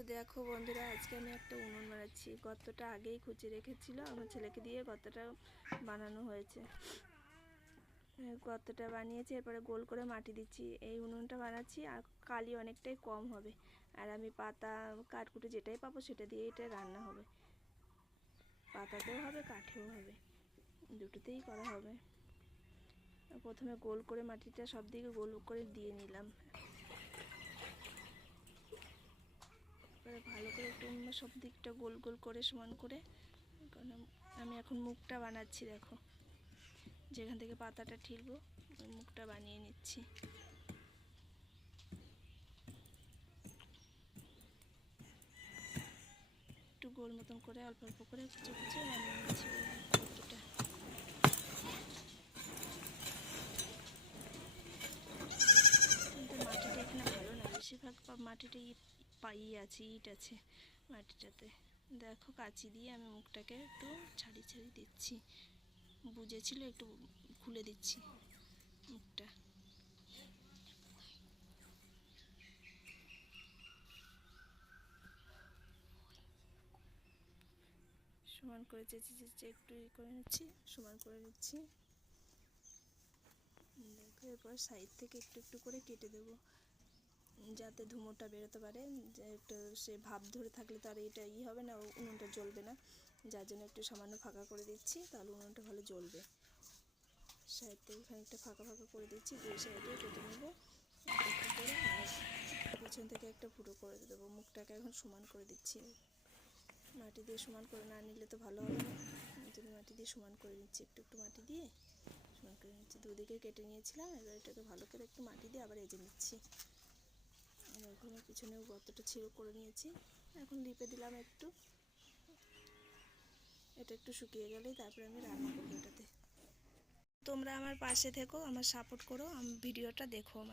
তো দেখো বন্ধুরা, আজকে আমি একটা উনুন বানাচ্ছি। গর্তটা আগেই খুঁজে রেখেছিল, আমার ছেলেকে দিয়ে গর্তটা বানানো হয়েছে। গর্তটা বানিয়েছি, এরপরে গোল করে মাটি দিচ্ছি। এই উনুনটা বানাচ্ছি আর কালি অনেকটাই কম হবে। আর আমি পাতা কাঠকুটো যেটাই পাবো সেটা দিয়ে এটা রান্না হবে। পাতাতেও হবে, কাঠেও হবে, দুটোতেই করা হবে। প্রথমে গোল করে মাটিটা সব দিকে গোল করে দিয়ে নিলাম। ভালো করে একটু সব দিকটা গোল গোল করে সমান করে, কারণ আমি এখন মুখটা বানাচ্ছি। দেখো, যেখান থেকে পাতাটা ঠিলবো ওই মুখটা বানিয়ে নিচ্ছি। একটু গোল মতন করে অল্প অল্প করে কুচে কুচে বানিয়ে নিচ্ছি কতটা। কিন্তু মাটিটা এখানে ভালো না, বেশিরভাগ মাটিটা আছে, ইট আছে মাটিটাতে। দেখো, কাঁচি দিয়ে আমি মুখটাকে একটু ছাড়িয়ে ছাড়িয়ে দিচ্ছি। বুঝেছিল, একটু খুলে দিচ্ছি মুখটা। সমান করে চেঁচে চেঁচে একটু করে নিচ্ছি, সমান করে নিচ্ছি। দেখো, এরপর সাইড থেকে একটু একটু করে কেটে দেবো, যাতে ধুমোটা বেরোতে পারে। যে একটু সে ভাব ধরে থাকলে তো আর এটা হবে না, উনুনটা জ্বলবে না। যার জন্য একটু সামান্য ফাঁকা করে দিচ্ছি, তাহলে উনুনটা ভালো জ্বলবে। সাইড থেকে খানিকটা ফাঁকা ফাঁকা করে দিচ্ছি, দুই সাইডে কেটে নেবো একটু করে। আর পিছন থেকে একটা ফুটো করে দেবো। মুখটাকে এখন সমান করে দিচ্ছি। মাটি দিয়ে সমান করে না নিলে তো ভালো হবে না, এই জন্য মাটি দিয়ে সমান করে নিচ্ছি। একটু একটু মাটি দিয়ে সমান করে নিচ্ছি। দুদিকে কেটে নিয়েছিলাম, এবার এটাকে ভালো করে একটু মাটি দিয়ে আবার এজে নিচ্ছি। এখন পিছনেও গর্তটা ছিঁড়ো করে নিয়েছি, এখন লিপে দিলাম একটু। এটা একটু শুকিয়ে গেলেই তারপরে আমি রান্না করবো এটাতে। তোমরা আমার পাশে থেকো, আমার সাপোর্ট করো, ভিডিওটা দেখো আমার।